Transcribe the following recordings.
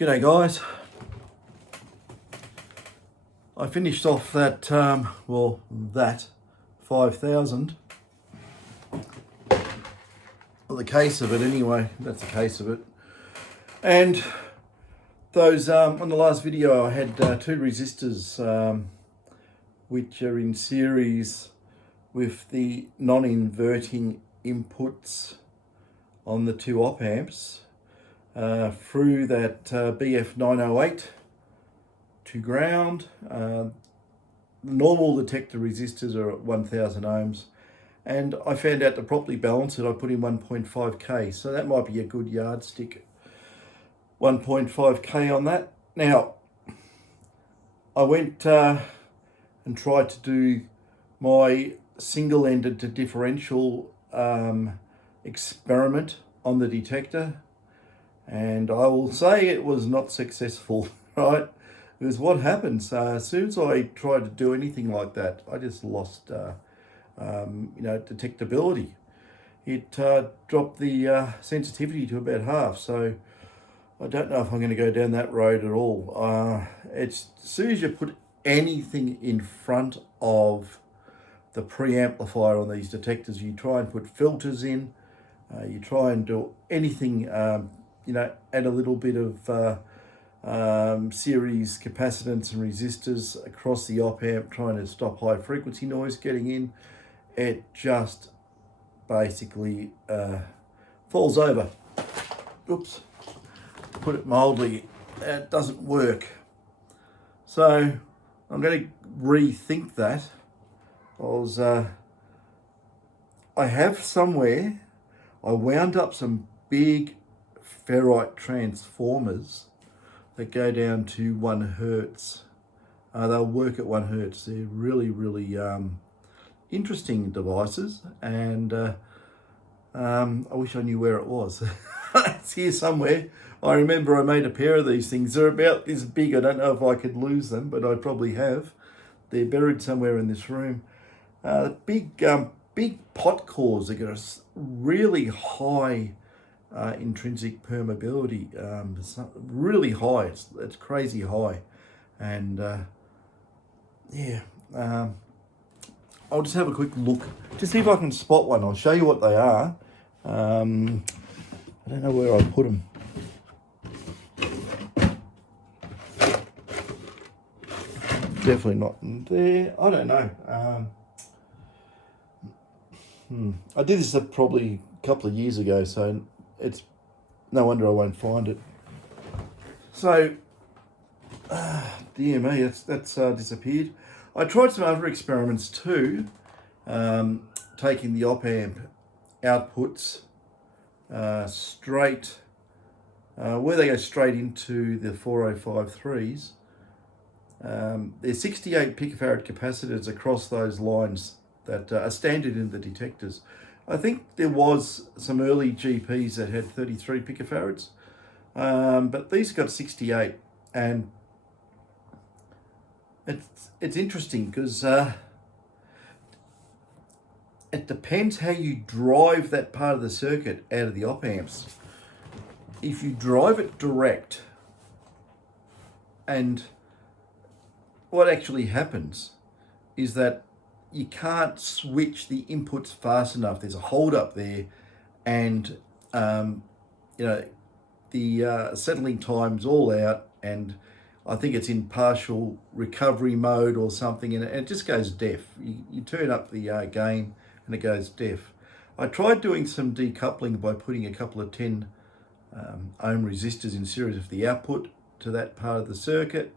G'day guys. I finished off that, that 5,000. Well, the case of it anyway, that's the case of it. And those, on the last video I had two resistors which are in series with the non-inverting inputs on the two op amps through that BF908 to ground. Normal detector resistors are at 1000 ohms, and I found out to properly balance it I put in 1.5k, so that might be a good yardstick. 1.5k on that. Now I went and tried to do my single-ended to differential experiment on the detector, and I will say it was not successful, right? Because what happens as soon as I tried to do anything like that, I just lost detectability. It dropped the sensitivity to about half, so I don't know if I'm going to go down that road at all. As soon as you put anything in front of the preamplifier on these detectors, you try and put filters in, you try and do anything, add a little bit of series capacitance and resistors across the op amp, trying to stop high frequency noise getting in. It just basically falls over. Oops, put it mildly, it doesn't work. So I'm going to rethink that. I have somewhere, I wound up some big ferrite transformers that go down to 1 hertz. They'll work at 1 hertz. They're really, really interesting devices, and I wish I knew where it was. It's here somewhere. I remember I made a pair of these things. They're about this big. I don't know if I could lose them, but I probably have. They're buried somewhere in this room. Big pot cores. They got a really high intrinsic permeability, really high. It's crazy high, and I'll just have a quick look to see if I can spot one. I'll show you what they are. I don't know where I put them. Definitely not in there. I don't know. I did this probably a couple of years ago, so it's no wonder I won't find it. So, dear me, that's disappeared. I tried some other experiments too, taking the op amp outputs straight, where they go straight into the 4053s. There's 68 picofarad capacitors across those lines that are standard in the detectors. I think there was some early GPs that had 33 picofarads, but these got 68, and it's interesting because it depends how you drive that part of the circuit out of the op amps. If you drive it direct, and what actually happens is that you can't switch the inputs fast enough. There's a hold up there, and the settling time's all out, and I think it's in partial recovery mode or something, and it just goes deaf. You turn up the gain and it goes deaf. I tried doing some decoupling by putting a couple of 10 ohm resistors in series of the output to that part of the circuit,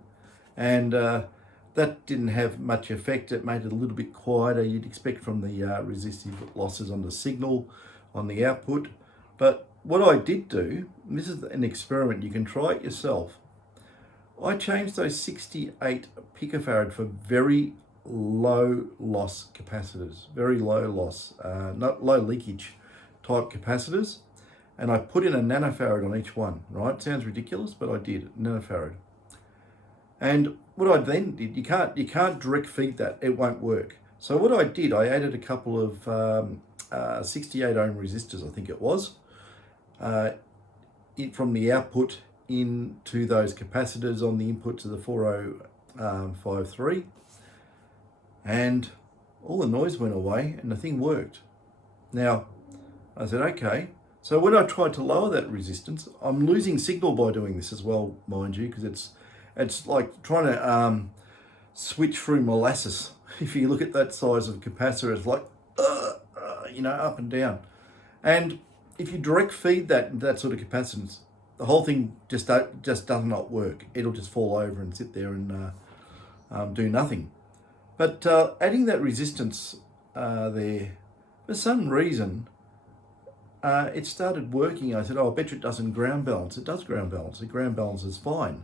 and that didn't have much effect. It made it a little bit quieter. You'd expect from the resistive losses on the signal on the output. But what I did do, and this is an experiment, you can try it yourself. I changed those 68 picofarad for very low loss capacitors, very low loss, not low leakage type capacitors. And I put in a nanofarad on each one, right? Sounds ridiculous, but I did, nanofarad. And what I then did, you can't direct feed that, it won't work. So what I did, I added a couple of 68 ohm resistors, I think it was, from the output into those capacitors on the inputs of the 4053, and all the noise went away and the thing worked. Now, I said, okay. So when I tried to lower that resistance, I'm losing signal by doing this as well, mind you, because it's like trying to switch through molasses. If you look at that size of capacitor, it's like, up and down. And if you direct feed that sort of capacitance, the whole thing just does not work. It'll just fall over and sit there and do nothing. But adding that resistance there, for some reason, it started working. I said, I bet you it doesn't ground balance. It does ground balance. The ground balance is fine.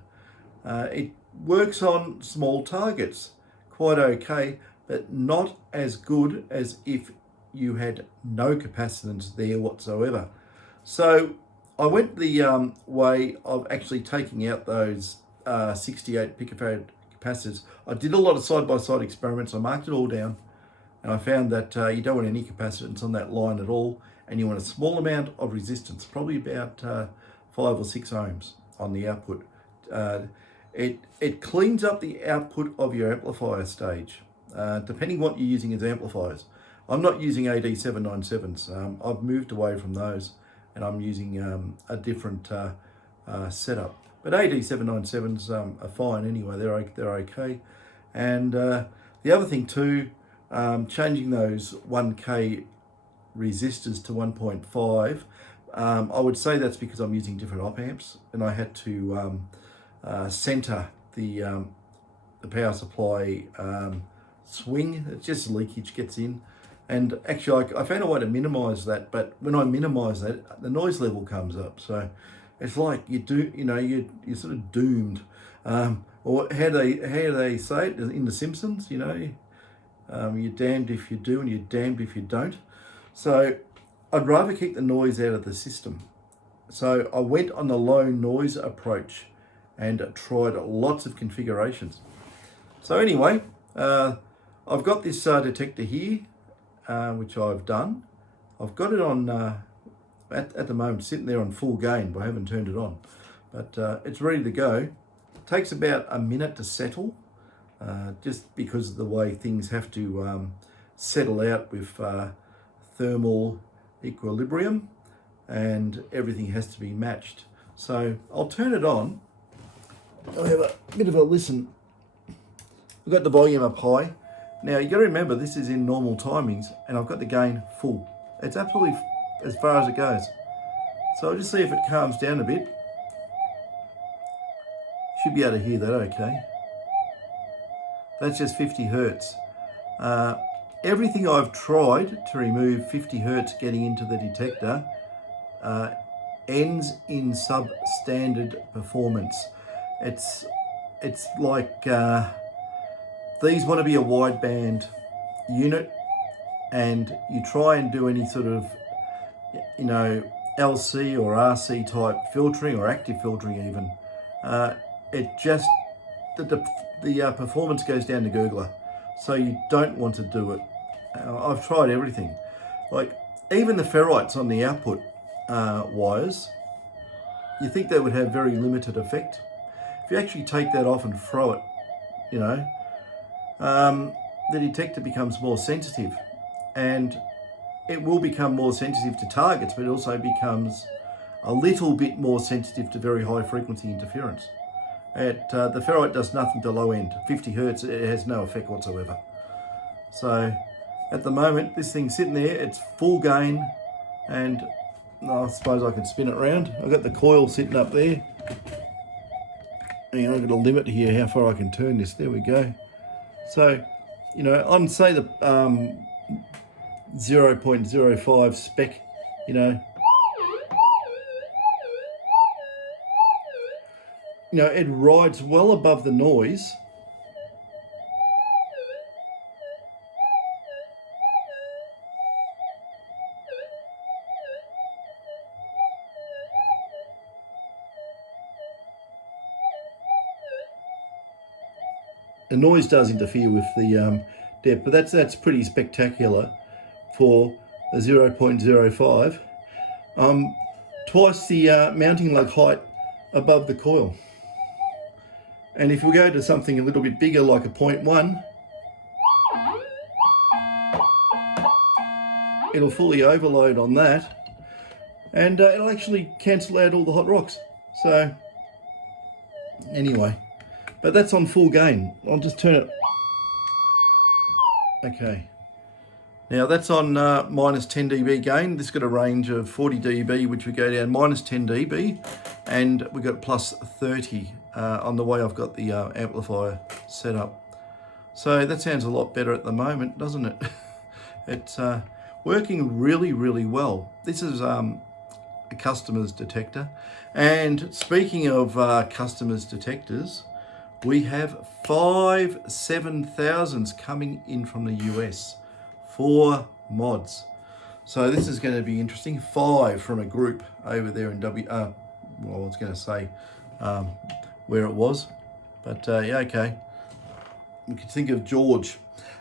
It works on small targets quite okay, but not as good as if you had no capacitance there whatsoever. So I went the way of actually taking out those 68 picofarad capacitors. I did a lot of side-by-side experiments. I marked it all down, and I found that you don't want any capacitance on that line at all, and you want a small amount of resistance, probably about 5 or 6 ohms on the output. It cleans up the output of your amplifier stage, depending what you're using as amplifiers. I'm not using AD797s. I've moved away from those, and I'm using a different setup. But AD797s are fine anyway. They're okay. And the other thing too, changing those 1K resistors to 1.5. I would say that's because I'm using different op amps, and I had to center the power supply swing. It's just leakage gets in, and actually I found a way to minimize that. But when I minimize that, the noise level comes up. So it's like you're sort of doomed. Or how they say it in The Simpsons, you're damned if you do and you're damned if you don't. So I'd rather keep the noise out of the system. So I went on the low noise approach and tried lots of configurations. So anyway, I've got this detector here, which I've done. I've got it on, at the moment, sitting there on full gain, but I haven't turned it on. But it's ready to go. It takes about a minute to settle, just because of the way things have to settle out with thermal equilibrium, and everything has to be matched. So I'll turn it on. I'll have a bit of a listen. I've got the volume up high. Now you got to remember this is in normal timings, and I've got the gain full. It's absolutely as far as it goes. So I'll just see if it calms down a bit. Should be able to hear that okay. That's just 50 hertz. Everything I've tried to remove 50 hertz getting into the detector ends in substandard performance. It's like these want to be a wideband unit, and you try and do any sort of LC or RC type filtering or active filtering even. It just the performance goes down to gurgler. So you don't want to do it. I've tried everything. Like even the ferrites on the output wires, you think they would have very limited effect. If you actually take that off and throw it, the detector becomes more sensitive, and it will become more sensitive to targets, but it also becomes a little bit more sensitive to very high frequency interference. The ferrite does nothing to low end. 50 hertz, it has no effect whatsoever. So at the moment, this thing's sitting there, it's full gain, and I suppose I can spin it around. I've got the coil sitting up there. And I've got a limit here how far I can turn this. There we go. So, on say the 0.05 spec, it rides well above the noise. The noise does interfere with the depth, but that's pretty spectacular for a 0.05. Twice the mounting lug height above the coil. And if we go to something a little bit bigger like a 0.1, it'll fully overload on that, and it'll actually cancel out all the hot rocks. So anyway, but that's on full gain. I'll just turn it. Okay. Now that's on minus 10 dB gain. This got a range of 40 dB, which we go down minus 10 dB, and we got plus 30 on the way I've got the amplifier set up. So that sounds a lot better at the moment, doesn't it? It's working really, really well. This is a customer's detector. And speaking of customers' detectors, we have 5 7000s coming in from the US. 4 mods. So this is going to be interesting. 5 from a group over there in well, I was going to say where it was, but yeah, okay. We could think of George.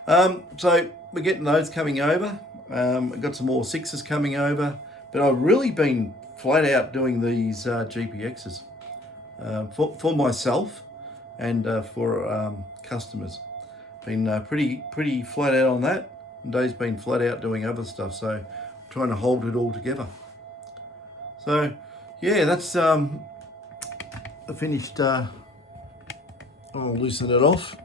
So we're getting those coming over. I've got some more 6s coming over, but I've really been flat out doing these GPXs for myself and for customers. Been pretty flat out on that. And Dave's been flat out doing other stuff, so trying to hold it all together. So yeah, that's I finished. I'll loosen it off.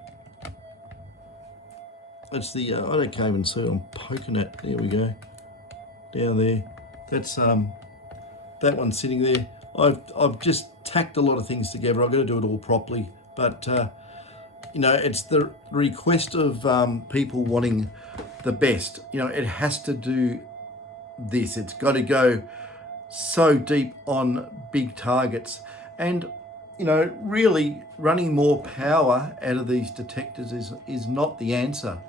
That's the I can't even see what I'm poking at. There we go, down there. That's that one sitting there. I've just tacked a lot of things together. I've got to do it all properly, but you know, it's the request of people wanting the best. You know, it has to do this. It's got to go so deep on big targets, and you know, really running more power out of these detectors is not the answer.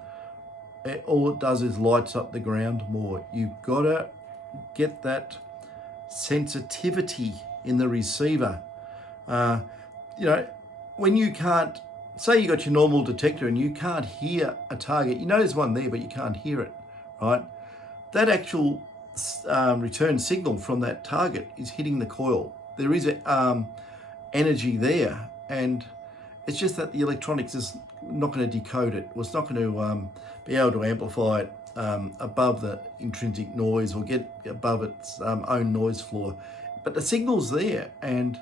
All it does is lights up the ground more. You've got to get that sensitivity in the receiver. You know, when you can't, say you got your normal detector and you can't hear a target, you know there's one there, but you can't hear it, right? That actual return signal from that target is hitting the coil. There is energy there, and it's just that the electronics is not going to decode it. Well, it's not going to be able to amplify it above the intrinsic noise or get above its own noise floor. But the signal's there, and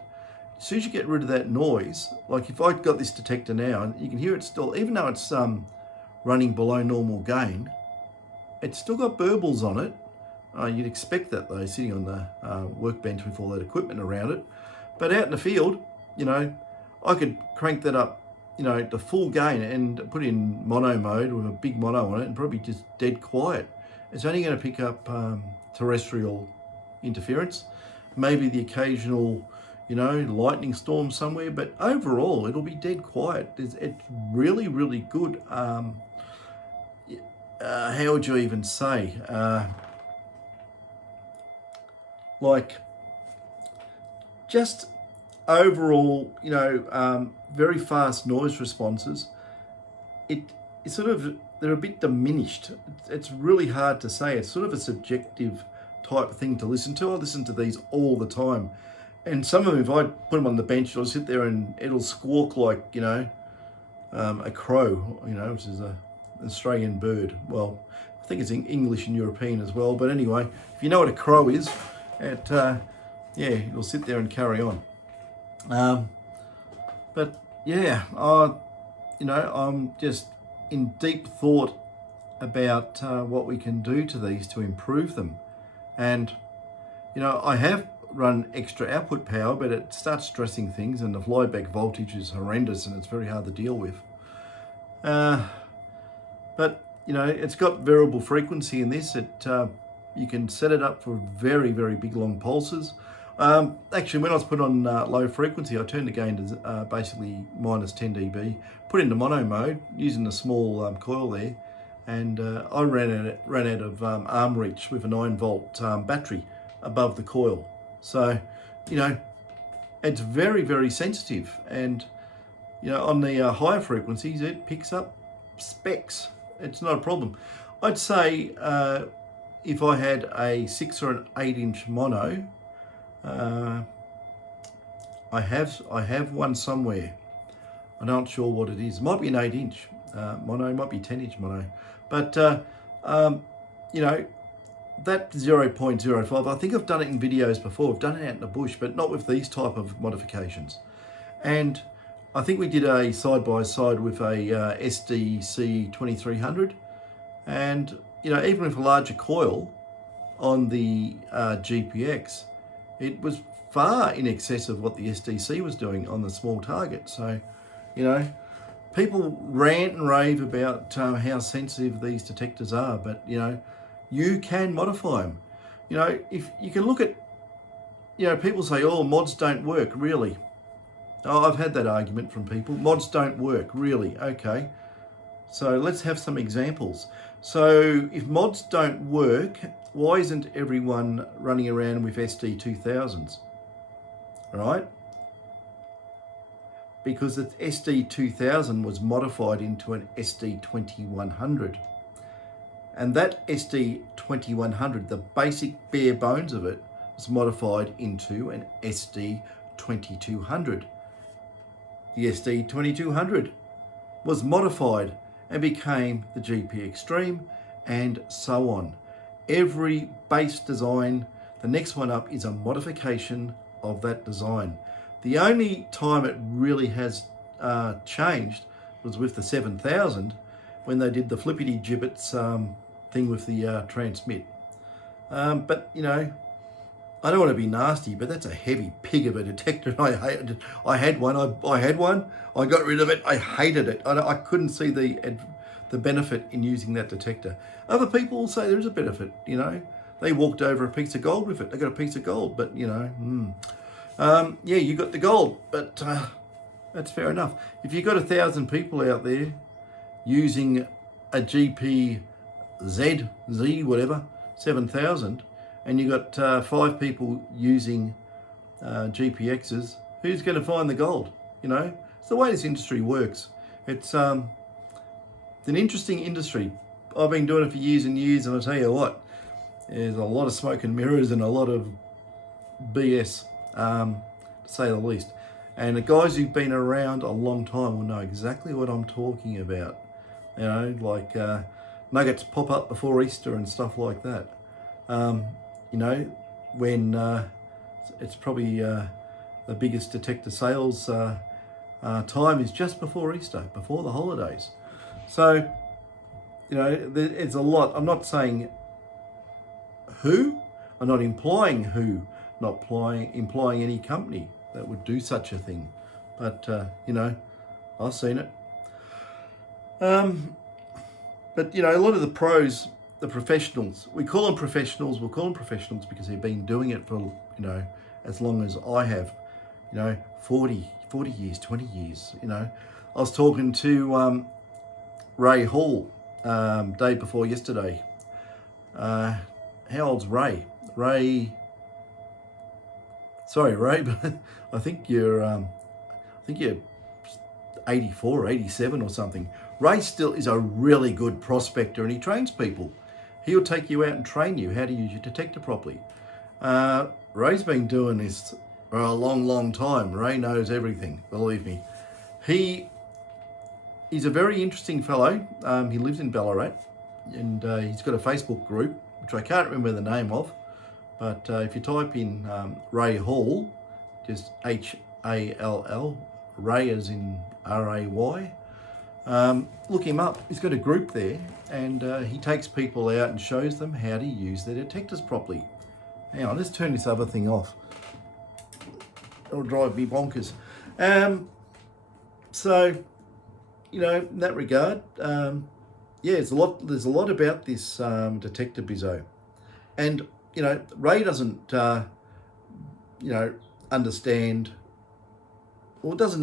as soon as you get rid of that noise, like if I've got this detector now, and you can hear it still, even though it's running below normal gain, it's still got burbles on it. You'd expect that though, sitting on the workbench with all that equipment around it. But out in the field, you know, I could crank that up, you know, to full gain and put in mono mode with a big mono on it and probably just dead quiet. It's only going to pick up terrestrial interference, maybe the occasional, you know, lightning storm somewhere, but overall it'll be dead quiet. It's really, really good. How would you even say? Like, just overall, you know, very fast noise responses. It's sort of, they're a bit diminished. It's really hard to say. It's sort of a subjective type thing to listen to. I listen to these all the time. And some of them, if I put them on the bench, it'll sit there and it'll squawk like, you know, a crow, you know, which is an Australian bird. Well, I think it's English and European as well. But anyway, if you know what a crow is, yeah, it'll sit there and carry on. But yeah, you know, I'm just in deep thought about what we can do to these to improve them. And, you know, I have run extra output power, but it starts stressing things, and the flyback voltage is horrendous and it's very hard to deal with. But, you know, it's got variable frequency in this. You can set it up for very, very big long pulses. Actually, when I was put on low frequency, I turned the gain to basically minus 10 dB, put into mono mode using the small coil there, and I ran out of arm reach with a 9-volt battery above the coil. So, you know, it's very, very sensitive, and you know, on the higher frequencies, it picks up specs. It's not a problem. I'd say if I had a 6 or an 8-inch mono, I have one somewhere. I'm not sure what it is. It might be an 8-inch mono, it might be 10-inch mono. But, you know, that 0.05, I think I've done it in videos before. I've done it out in the bush, but not with these type of modifications. And I think we did a side-by-side with a SDC 2300. And, you know, even with a larger coil on the GPX, it was far in excess of what the SDC was doing on the small target. So, you know, people rant and rave about how sensitive these detectors are, but, you know, you can modify them. You know, if you can look at, you know, people say, oh, mods don't work, really. Oh, I've had that argument from people. Mods don't work, really. Okay. So let's have some examples. So if mods don't work, why isn't everyone running around with SD2000s? Right? Because the SD2000 was modified into an SD2100. And that SD2100, the basic bare bones of it, was modified into an SD2200. The SD2200 was modified and became the GP Extreme, and so on. Every base design, the next one up is a modification of that design. The only time it really has changed was with the 7000, when they did the flippity gibbets thing with the transmit. But, you know, I don't want to be nasty, but that's a heavy pig of a detector, and I hated it. I had one. I got rid of it. I hated it. I couldn't see the benefit in using that detector. Other people will say there's a benefit. You know, they walked over a piece of gold with it. They got a piece of gold, but you know, yeah, you got the gold, but that's fair enough. If you've got 1,000 people out there using a GP Z whatever 7000. And you've got 5 people using GPXs, who's going to find the gold? You know, it's the way this industry works. It's an interesting industry. I've been doing it for years and years, and I'll tell you what, there's a lot of smoke and mirrors and a lot of BS, to say the least. And the guys who've been around a long time will know exactly what I'm talking about. You know, like nuggets pop up before Easter and stuff like that. You know, when it's probably the biggest detector sales time is just before Easter, before the holidays. So, you know, it's a lot. I'm not saying who, I'm not implying who, not implying any company that would do such a thing. But, you know, I've seen it. But, you know, a lot of the pros, the professionals, we'll call them professionals because they've been doing it for, you know, as long as I have, you know, 40 years, 20 years, you know. I was talking to Ray Hall day before yesterday. How old's Ray? Sorry, Ray, but I think you're 84, 87 or something. Ray still is a really good prospector, and he trains people. He'll take you out and train you how to use your detector properly. Ray's been doing this for a long, long time. Ray knows everything, believe me. He's a very interesting fellow. He lives in Ballarat, and he's got a Facebook group, which I can't remember the name of. But if you type in Ray Hall, just Hall, Ray as in Ray, look him up. He's got a group there, and he takes people out and shows them how to use their detectors properly. Hang on, let's turn this other thing off. It'll drive me bonkers. So, you know, in that regard, yeah, there's a lot about this detector bizzo. And, you know, Ray doesn't, you know, understand, or doesn't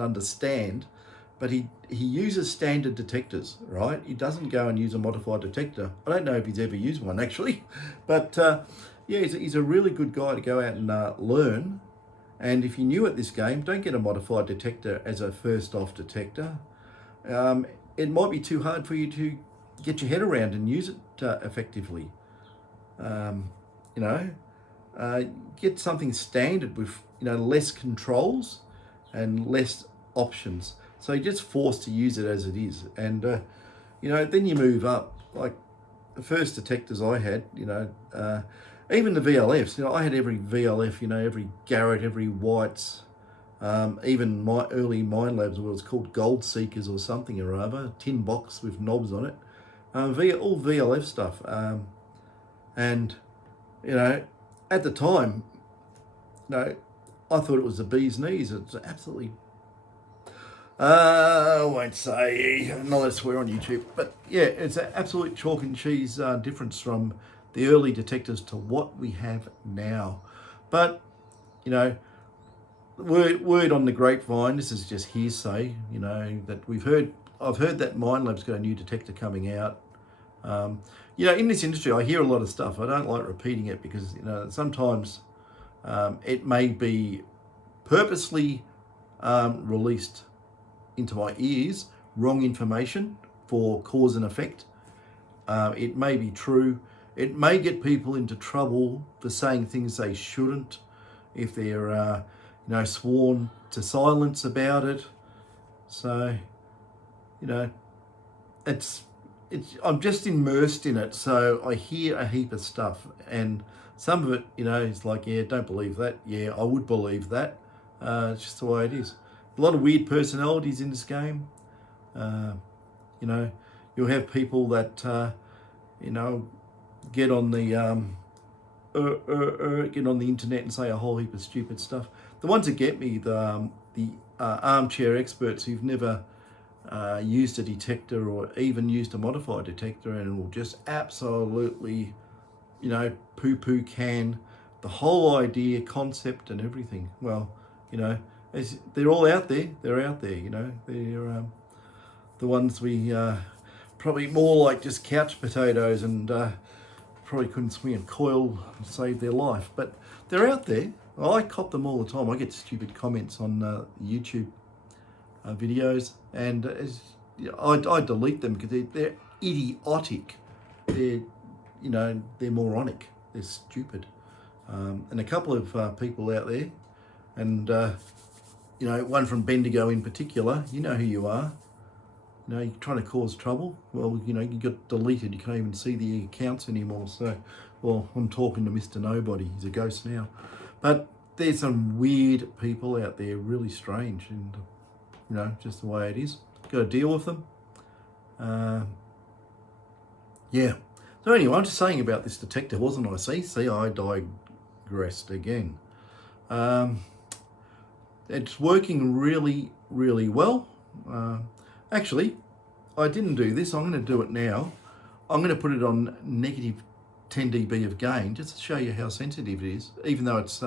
understand, but he uses standard detectors, right? He doesn't go and use a modified detector. I don't know if he's ever used one actually, but yeah, he's a really good guy to go out and learn. And if you're new at this game, don't get a modified detector as a first off detector. It might be too hard for you to get your head around and use it effectively. You know, get something standard with less controls and less options. So you're just forced to use it as it is, and then you move up. Like the first detectors I had, even the VLFs. I had every VLF, every Garrett, every Whites, even my early Mine Labs, what was called Gold Seekers or something or other, tin box with knobs on it, all VLF stuff, and at the time, I thought it was the bee's knees. It's absolutely. I won't say, not a swear on YouTube, but yeah, it's an absolute chalk and cheese difference from the early detectors to what we have now. But, word on the grapevine, this is just hearsay, that I've heard that Mine Lab's got a new detector coming out. In this industry, I hear a lot of stuff. I don't like repeating it because, sometimes it may be purposely released into my ears, wrong information for cause and effect. It may be true. It may get people into trouble for saying things they shouldn't if they're, sworn to silence about it. So, it's I'm just immersed in it, so I hear a heap of stuff, and some of it, is like, yeah, don't believe that. Yeah, I would believe that. It's just the way it is. A lot of weird personalities in this game. You'll have people that, get on the get on the internet and say a whole heap of stupid stuff. The ones that get me, the armchair experts who've never used a detector or even used a modified detector and will just absolutely, poo-poo can the whole idea, concept, and everything. Well, they're all out there. They're out there. They're the ones we probably more like just couch potatoes and probably couldn't swing a coil and save their life. But they're out there. I cop them all the time. I get stupid comments on YouTube videos, and I delete them because they're idiotic. They're they're moronic. They're stupid. And a couple of people out there, and one from Bendigo in particular. You know who you are. You're trying to cause trouble. Well, you got deleted. You can't even see the accounts anymore. So, well, I'm talking to Mr. Nobody. He's a ghost now. But there's some weird people out there, really strange, and just the way it is. Got to deal with them. Yeah. So anyway, I'm just saying about this detector, wasn't I? See, I digressed again. It's working really, really well. Actually, I didn't do this. I'm going to do it now. I'm going to put it on negative 10 dB of gain just to show you how sensitive it is, even though it's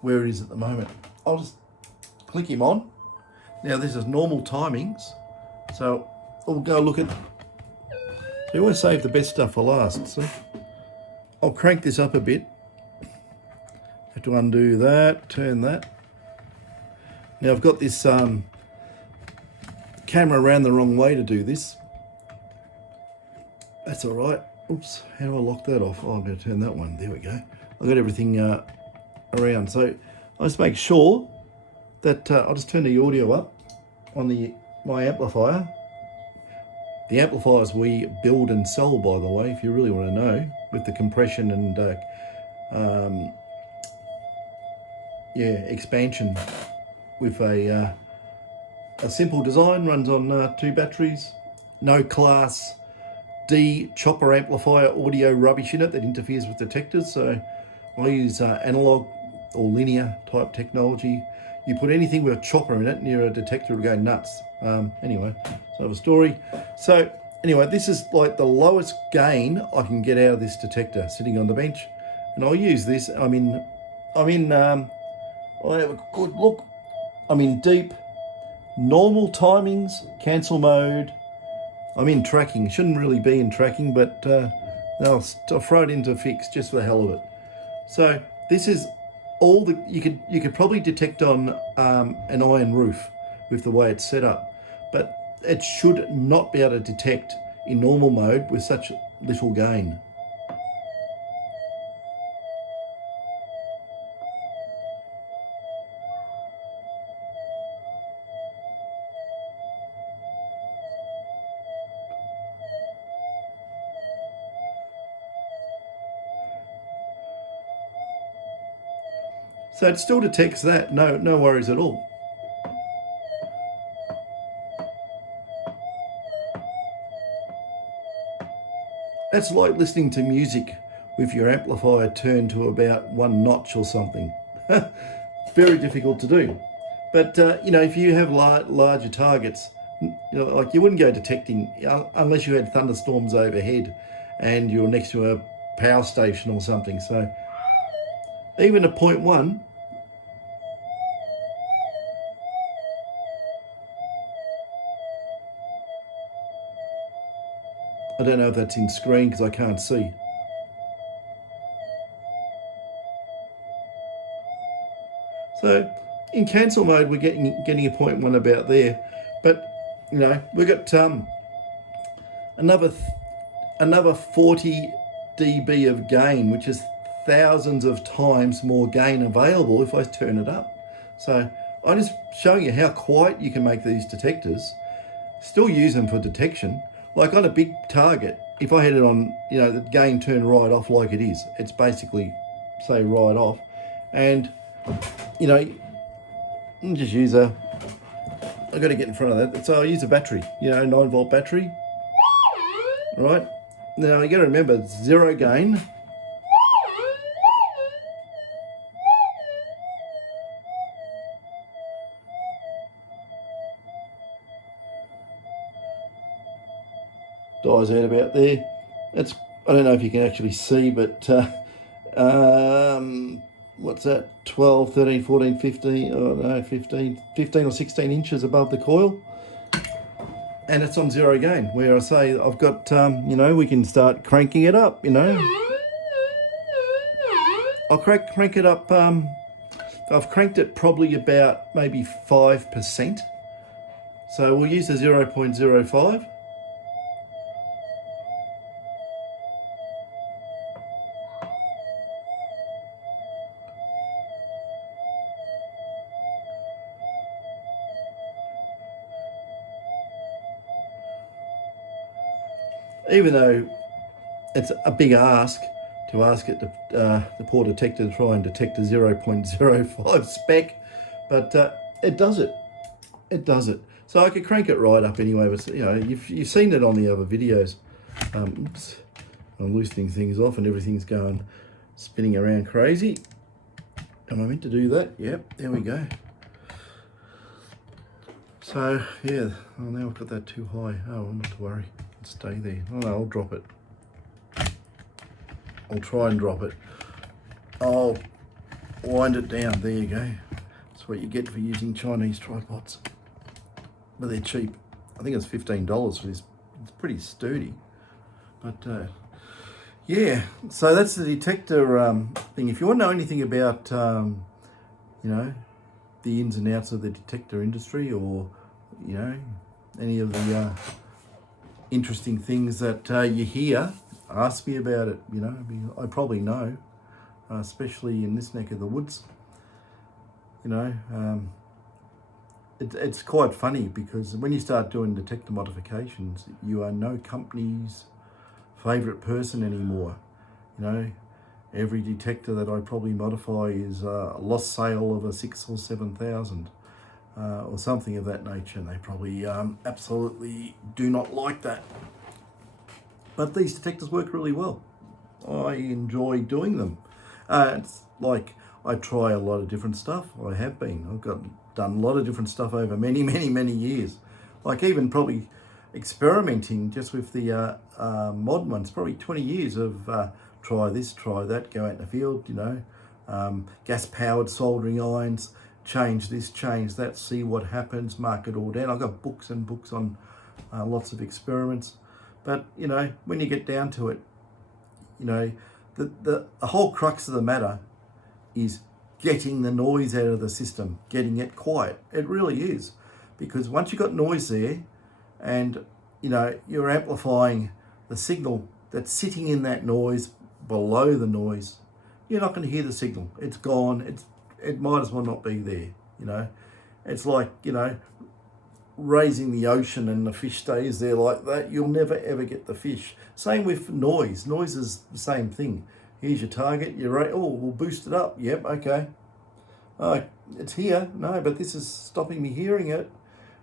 where it is at the moment. I'll just click him on. Now this is normal timings, so we'll go look at. So you want to save the best stuff for last. So I'll crank this up a bit. Have to undo that, turn that. Now I've got this camera around the wrong way to do this. That's all right. Oops, how do I lock that off? Oh, I'm going to turn that one. There we go. I've got everything around. So I'll just make sure that I'll just turn the audio up on my amplifier. The amplifiers we build and sell, by the way, if you really want to know, with the compression and expansion with a simple design, runs on 2 batteries, no class D chopper amplifier audio rubbish in it that interferes with detectors. So I use analog or linear type technology. You put anything with a chopper in it near a detector, it'll go nuts. Anyway, so a story. So anyway, this is like the lowest gain I can get out of this detector sitting on the bench, and I'll use this. I have a good look. I'm in deep, normal timings, cancel mode. I'm in tracking. Shouldn't really be in tracking, but I'll throw it into fix just for the hell of it. So this is all that you could probably detect on an iron roof with the way it's set up, but it should not be able to detect in normal mode with such little gain. So it still detects that, no worries at all. That's like listening to music with your amplifier turned to about 1 notch or something. Very difficult to do. But if you have larger targets, like you wouldn't go detecting unless you had thunderstorms overhead and you're next to a power station or something. So even at 0.1, I don't know if that's in screen because I can't see. So in cancel mode, we're getting a 0.1 about there, but we've got another 40 dB of gain, which is thousands of times more gain available if I turn it up. So I'm just showing you how quiet you can make these detectors. Still use them for detection. Like on a big target, if I had it on, the gain turned right off like it is, it's basically, say, right off. And, just use I've got to get in front of that. So I'll use a battery, 9-volt battery. Right? Now you got to remember, it's zero gain. Dies out about there. That's, I don't know if you can actually see, but what's that? 12, 13, 14, 15, oh no, 15 or 16 inches above the coil. And it's on zero gain, where I say I've got, we can start cranking it up, I'll crank it up, I've cranked it probably about maybe 5%. So we'll use the 0.05. Even though it's a big ask to ask it to, the poor detector to try and detect a 0.05 spec, but it does it. It does it. So I could crank it right up anyway. But you've seen it on the other videos. Oops, I'm loosening things off and everything's going spinning around crazy. Am I meant to do that? Yep. There we go. So yeah. Oh, now I've got that too high. Oh, not to worry. It'll stay there. Oh no, I'll drop it. I'll try and drop it. I'll wind it down. There you go. That's what you get for using Chinese tripods. But they're cheap. I think it's $15 for this. It's pretty sturdy. But yeah, so that's the detector thing. If you want to know anything about, the ins and outs of the detector industry, or, any of the interesting things that you hear, ask me about it. I probably know, especially in this neck of the woods. It's quite funny because when you start doing detector modifications, you are no company's favourite person anymore. Every detector that I probably modify is a lost sale of a 6,000 or 7,000 or something of that nature. And they probably absolutely do not like that. But these detectors work really well. I enjoy doing them. It's like I try a lot of different stuff. I have been. Done a lot of different stuff over many, many, many years. Like even probably experimenting just with the mod ones, probably 20 years of try this, try that, go out in the field, gas-powered soldering irons, change this, change that, see what happens, mark it all down. I've got books and books on lots of experiments. But, when you get down to it, the whole crux of the matter is getting the noise out of the system, getting it quiet. It really is. Because once you've got noise there and, you're amplifying the signal that's sitting in that noise below the noise, you're not going to hear the signal. It's gone. It might as well not be there, It's like, raising the ocean and the fish stays there like that. You'll never ever get the fish. Same with noise. Noise is the same thing. Here's your target. You're right. Oh, we'll boost it up. Yep, okay. Oh, it's here. No, but this is stopping me hearing it.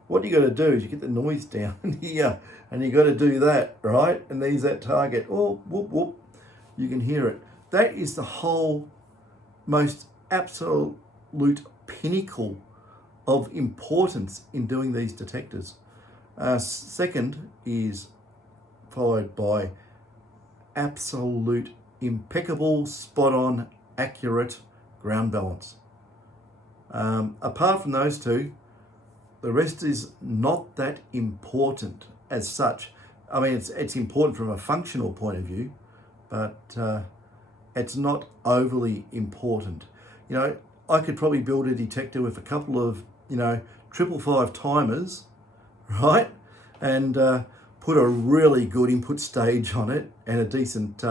What you got to do is you get the noise down here, and you got to do that, right? And there's that target. Oh, whoop, whoop. You can hear it. That is the whole most absolute pinnacle of importance in doing these detectors. Second is followed by absolute impeccable, spot on, accurate ground balance. Apart from those two, the rest is not that important as such. I mean, it's important from a functional point of view, but it's not overly important. You know, I could probably build a detector with a couple of, 555 timers, right? And put a really good input stage on it and a decent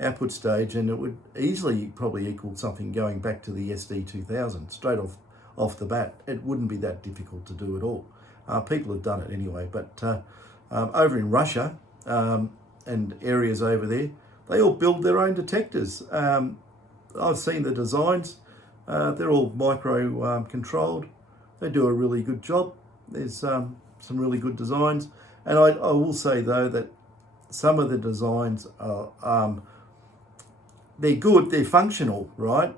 output stage, and it would easily probably equal something going back to the SD2000 straight off the bat. It wouldn't be that difficult to do at all. People have done it anyway, but over in Russia and areas over there, they all build their own detectors. I've seen the designs. They're all micro controlled. They do a really good job. There's some really good designs. And I will say, though, that some of the designs are, they're good, they're functional, right?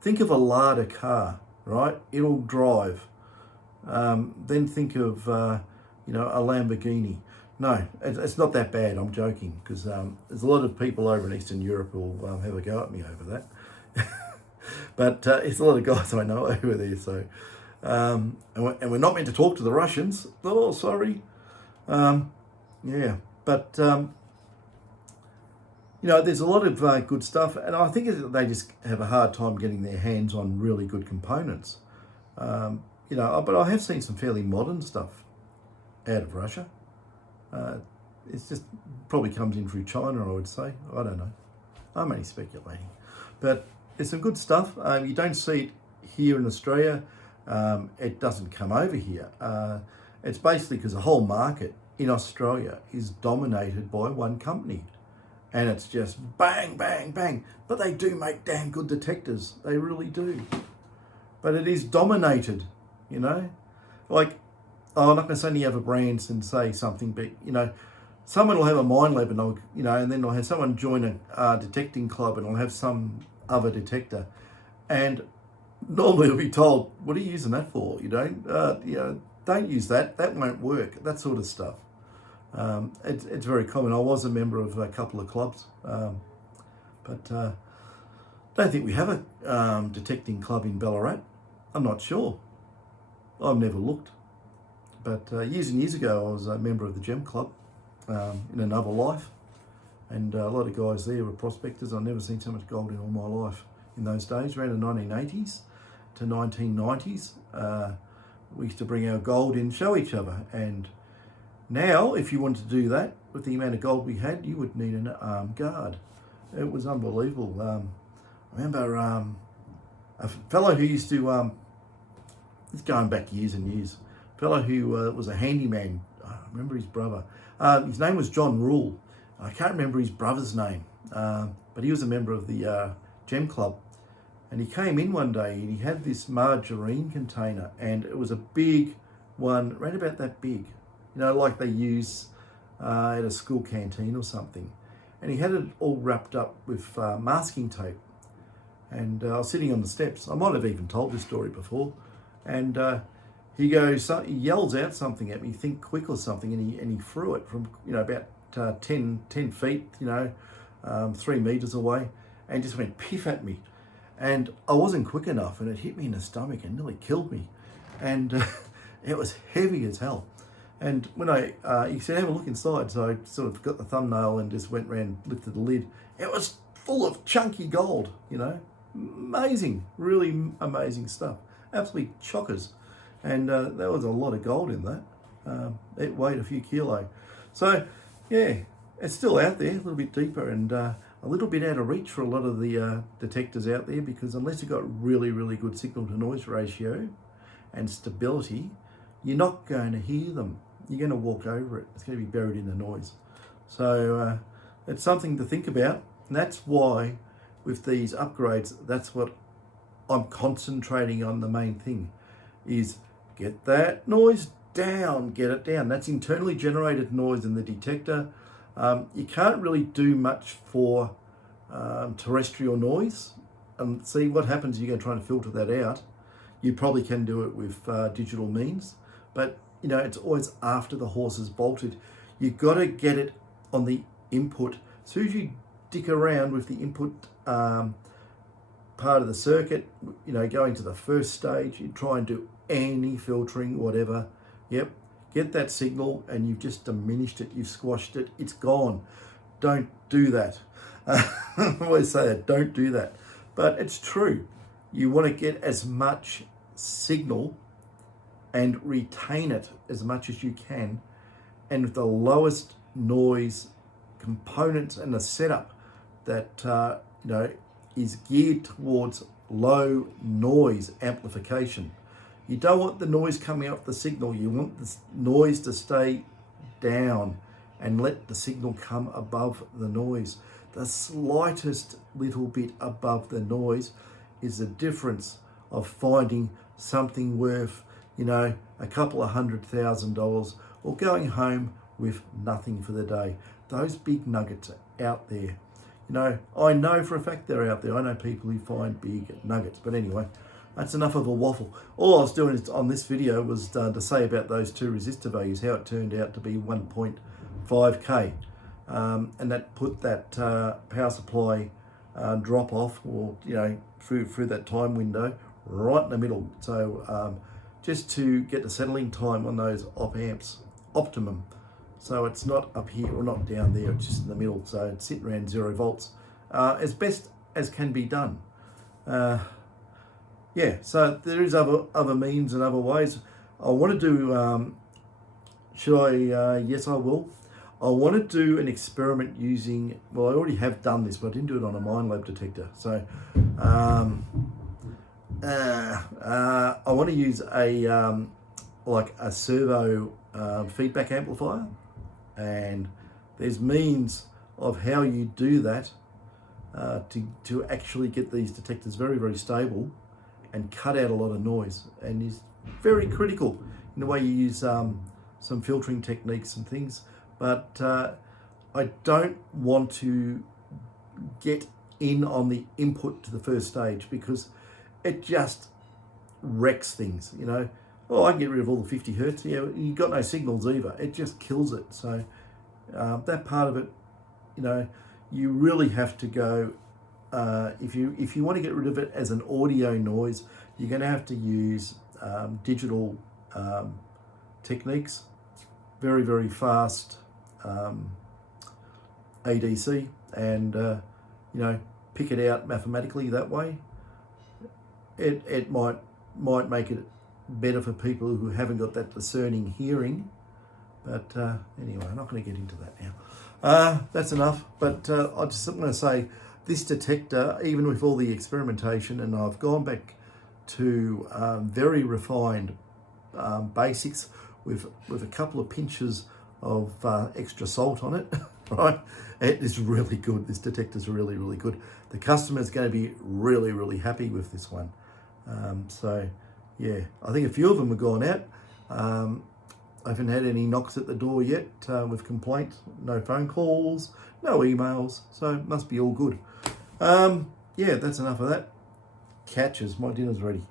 Think of a Lada car, right? It'll drive. Then think of, a Lamborghini. No, it's not that bad. I'm joking, because there's a lot of people over in Eastern Europe who will have a go at me over that. But it's a lot of guys I know over there. So, and we're not meant to talk to the Russians. Oh, sorry. Yeah, but there's a lot of good stuff, and I think they just have a hard time getting their hands on really good components. But I have seen some fairly modern stuff out of Russia. It's just probably comes in through China, I would say. I don't know. I'm only speculating. But there's some good stuff. You don't see it here in Australia. It doesn't come over here. It's basically because the whole market in Australia is dominated by one company. And it's just bang, bang, bang. But they do make damn good detectors. They really do. But it is dominated, Like, I'm not going to suddenly have a brand and say something, but, someone will have a mine lab and and then I'll have someone join a detecting club and I'll have some other detector. And normally they'll be told, what are you using that for? Don't use that. That won't work. That sort of stuff. It's very common. I was a member of a couple of clubs, but don't think we have a detecting club in Ballarat. I'm not sure. I've never looked. But years and years ago, I was a member of the Gem Club in another life, and a lot of guys there were prospectors. I've never seen so much gold in all my life in those days, around the 1980s to 1990s. We used to bring our gold in, show each other, and now, if you wanted to do that, with the amount of gold we had, you would need an armed guard. It was unbelievable. I remember a fellow who used to, it's going back years and years, a fellow who was a handyman. I remember his brother. His name was John Rule. I can't remember his brother's name, but he was a member of the Gem Club. And he came in one day and he had this margarine container, and it was a big one, right about that big. Like they use at a school canteen or something. And he had it all wrapped up with masking tape. And I was sitting on the steps. I might have even told this story before. And he yells out something at me, think quick or something, and he threw it from about 10 feet, 3 meters away, and just went piff at me. And I wasn't quick enough, and it hit me in the stomach and nearly killed me. And it was heavy as hell. And when he said, have a look inside. So I sort of got the thumbnail and just went around, lifted the lid. It was full of chunky gold, Amazing, really amazing stuff. Absolutely chockers. And there was a lot of gold in that. It weighed a few kilo. So, yeah, it's still out there, a little bit deeper and a little bit out of reach for a lot of the detectors out there, because unless you've got really, really good signal to noise ratio and stability, you're not going to hear them. You're going to walk over it. It's going to be buried in the noise. So it's something to think about. And that's why with these upgrades, that's what I'm concentrating on the main thing, is get that noise down, get it down. That's internally generated noise in the detector. You can't really do much for terrestrial noise. And see what happens, you're going to try and filter that out. You probably can do it with digital means, but you know, it's always after the horse is bolted. You've got to get it on the input. As soon as you dick around with the input part of the circuit, you know, going to the first stage, you try and do any filtering, whatever. Yep, get that signal and you've just diminished it, you've squashed it, it's gone. Don't do that. I always say that, don't do that. But it's true. You want to get as much signal and retain it as much as you can, and with the lowest noise components and the setup that you know, is geared towards low noise amplification. You don't want the noise coming off the signal. You want the noise to stay down and let the signal come above the noise. The slightest little bit above the noise is the difference of finding something worth, you know, a couple of $100,000 or going home with nothing for the day. Those big nuggets are out there. You know, I know for a fact they're out there. I know people who find big nuggets. But anyway, that's enough of a waffle. All I was doing on this video was to say about those two resistor values, how it turned out to be 1.5K. And that put that power supply drop off, or you know, through that time window right in the middle. So just to get the settling time on those op amps optimum, so it's not up here or not down there, it's just in the middle, so it's sitting around 0 volts as best as can be done. Yeah, so there is other means and other ways. I want to do should I yes I will. I want to do an experiment using, well, I already have done this, but I didn't do it on a MindLab detector. So I want to use a like a servo feedback amplifier, and there's means of how you do that to actually get these detectors very, very stable and cut out a lot of noise, and is very critical in the way you use some filtering techniques and things. But I don't want to get in on the input to the first stage, because it just wrecks things, you know. Oh, I can get rid of all the 50 hertz. Yeah, you've got no signals either. It just kills it. So that part of it, you know, you really have to go, if you want to get rid of it as an audio noise, you're going to have to use digital techniques, very, very fast ADC, and you know, pick it out mathematically that way. It might make it better for people who haven't got that discerning hearing, but anyway, I'm not going to get into that now. That's enough. But I just want to say, this detector, even with all the experimentation, and I've gone back to very refined basics with a couple of pinches of extra salt on it, right? It is really good. This detector is really, really good. The customer's going to be really, really happy with this one. So yeah, I think a few of them have gone out. I haven't had any knocks at the door yet with complaints, no phone calls, no emails, so it must be all good. Yeah, that's enough of that. Catches, my dinner's ready.